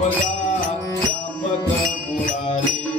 बघा मुरारी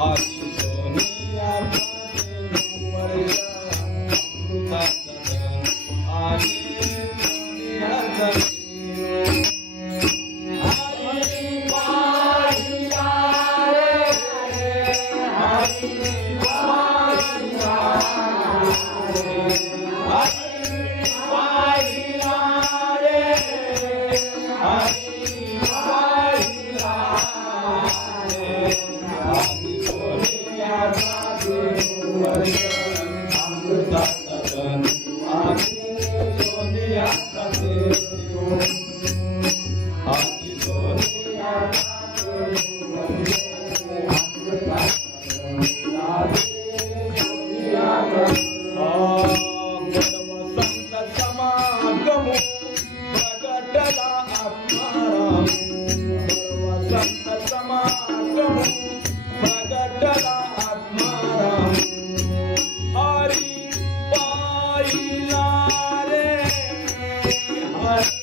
आदि Bye.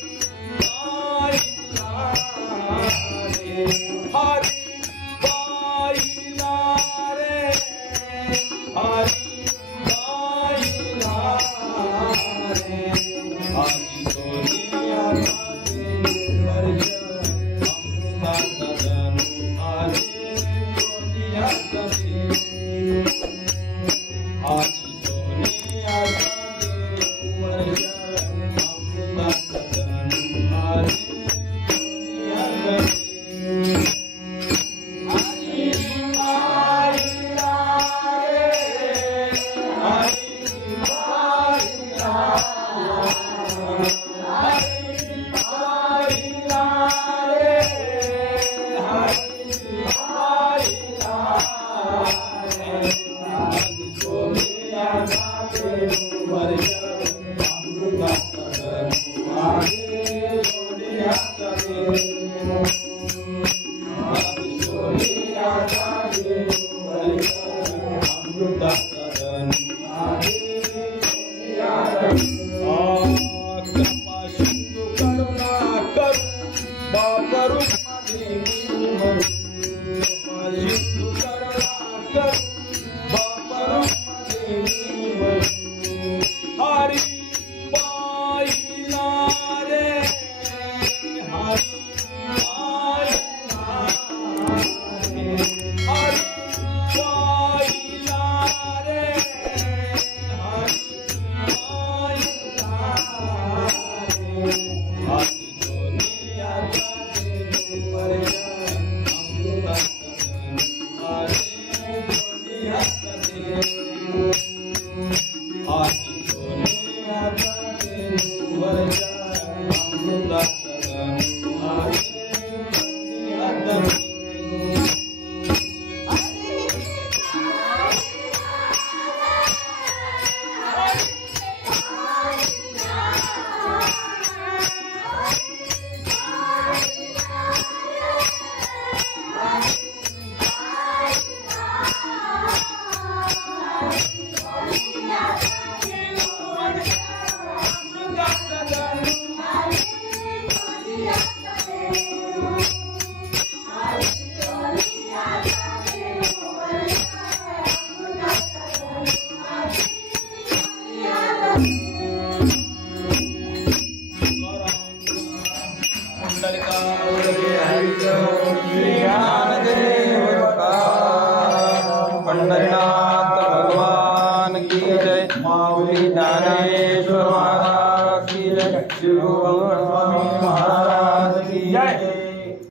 I love you. Lord, मंडल का